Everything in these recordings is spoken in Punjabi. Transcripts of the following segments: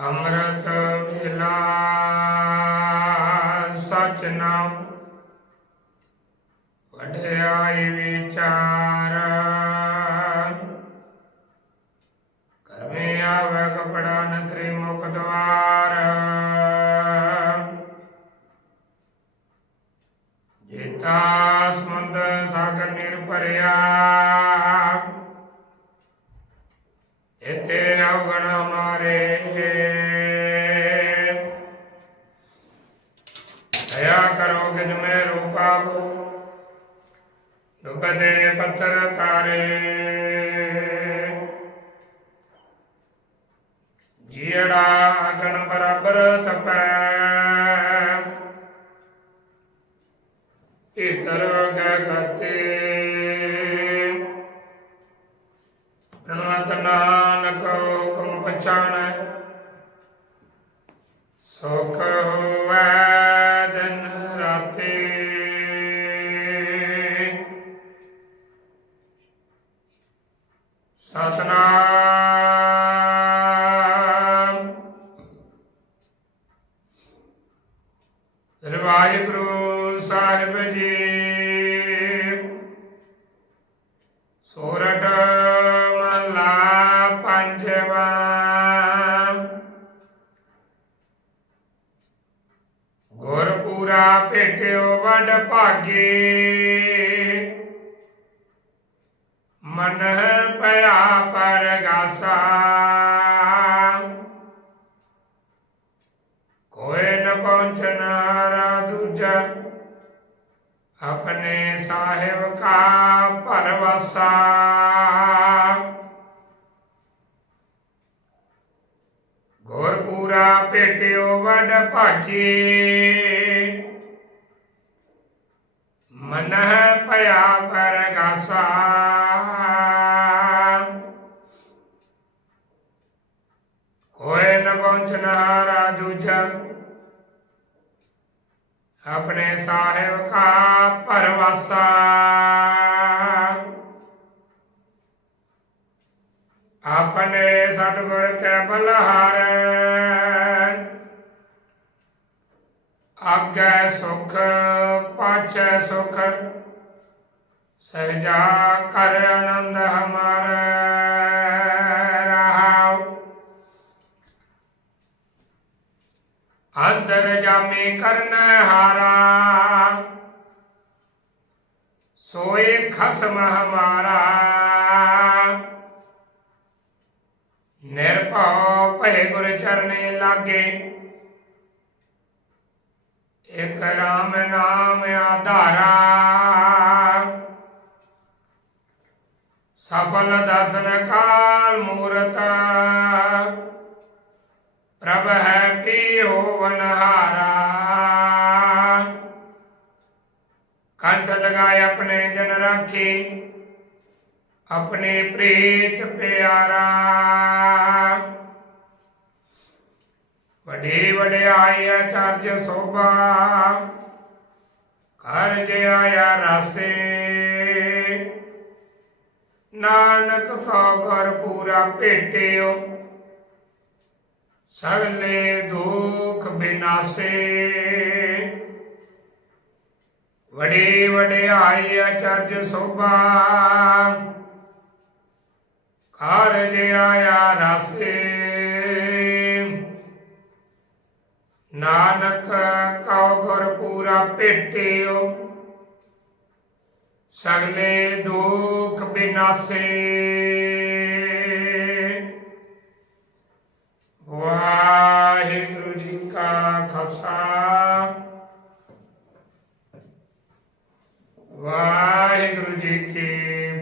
ਅੰਮ੍ਰਿਤ ਵੇਲਾ, ਸਚ ਨਾਮ। ਵਡਿਆਈ ਵਿਚਾਰ, ਕਰਮੇ ਆਵੈ ਕਪੜਾ ਨਤਰੀ ਮੁਖ ਦਵਾਰ। ਜੀਤਾ ਸਮੁੰਦ ਸਾਗਰ ਨਿਰਭਰਿਆ ਇਤੇ ਅਵਗਣ ਮਾਰੇ ਦਇਆ ਕਰੋ ਕਿ ਜਮੇ ਰੂਪਾਵੋ ਡੁੱਬਦੇ ਪੱਤਰ ਤਾਰੇ। ਜੀੜਾ ਅਗਨ ਬਰਾਬਰ ਤਪੈ ਇਤਰ ਗਗਤੇ ਪ੍ਰਣਵਤ ਨਾਨਕ ਹੁਕਮ ਪਛਾਣੈ, ਸੁਖ ਹੋਵੈ ਸਤਨਾਮ। ਵਾਹਿਗੁਰੂ ਸਾਹਿਬ ਜੀ। ਸੋਰਠ ਮਹਲਾ ਪੰਜਵਾ। ਗੁਰਪੂਰਾ ਭੇਟਿਓ ਵਡ ਭਾਗੇ। ਮਨ ਪਿਆ ਪਰਗਾਸਾ। ਕੋਏ ਨ ਪਹੁੰਚਨ ਦੂਜਾ, ਆਪਣੇ ਸਾਹਿਬ ਕਾ ਪਰਵਾਸਾ ਗੁਰਪੂਰਾ ਭੇਟਿਓ ਵਡ ਭਾਗੀ। ਮਨ ਪਿਆ ਪਰਗਾਸਾ। ਕੋਏ ਨ ਪਹੁੰਚਨ ਦੂਜਾ ਆਪਣੇ ਸਾਹਿਬ ਕਾ ਪਰਵਾਸਾ। ਆਪਣੇ ਸਤਿਗੁਰ ਕੈ ਬਲਹਾਰ। ਆਗੈ ਸੁਖ, ਪਾਛੈ ਸੁਖ। ਸਹਿਜਾ ਕਰ ਆਨੰਦ ਹਮਾਰ। ਅੰਦਰ ਜਾਮੇ ਕਰਨ ਹਾਰਾ। ਸੋਏ ਖਸਮ ਹਮਾਰਾ। ਨਿਰਭਉ ਭਏ ਗੁਰ ਚਰਨੇ ਲਾਗੇ। ਇਕ ਰਾਮ ਨਾਮ ਆਧਾਰਾ। ਸਫਲ ਦਰਸ਼ਨ ਕਾਲ ਮੂਰਤ। ਪ੍ਰਭ ਲਗਾਏ ਆਪਣੇ ਜਨ ਰਾਖੀ ਆਪਣੇ ਪ੍ਰੀਤ ਪਿਆਰਾ। ਵੱਡੇ ਵਡਿਆਈ ਅਚਰਜ ਸੋਭਾ। ਘਰ ਜੇ ਆਇਆ ਰਾਸੇ। ਨਾਨਕ ਕਾ ਘਰ ਪੂਰਾ ਭੇਟਿਓ। ਸਗਲੇ ਦੁਖ ਬਿਨਾਸੇ। ਵਡੇ ਵਡਿਆਈ ਅਚਰਜ ਸੋਭਾ। ਕਾਰਜ ਆਇਆ ਰਾਸੇ। ਨਾਨਕ ਕਉ ਗੁਰ ਪੂਰਾ ਭੇਟਿਓ। ਸਗਲੇ ਦੁਖ ਬਿਨਾਸੇ। ਵਾਹਿਗੁਰੂ ਜੀ ਕੀ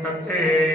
ਫਤਿਹ।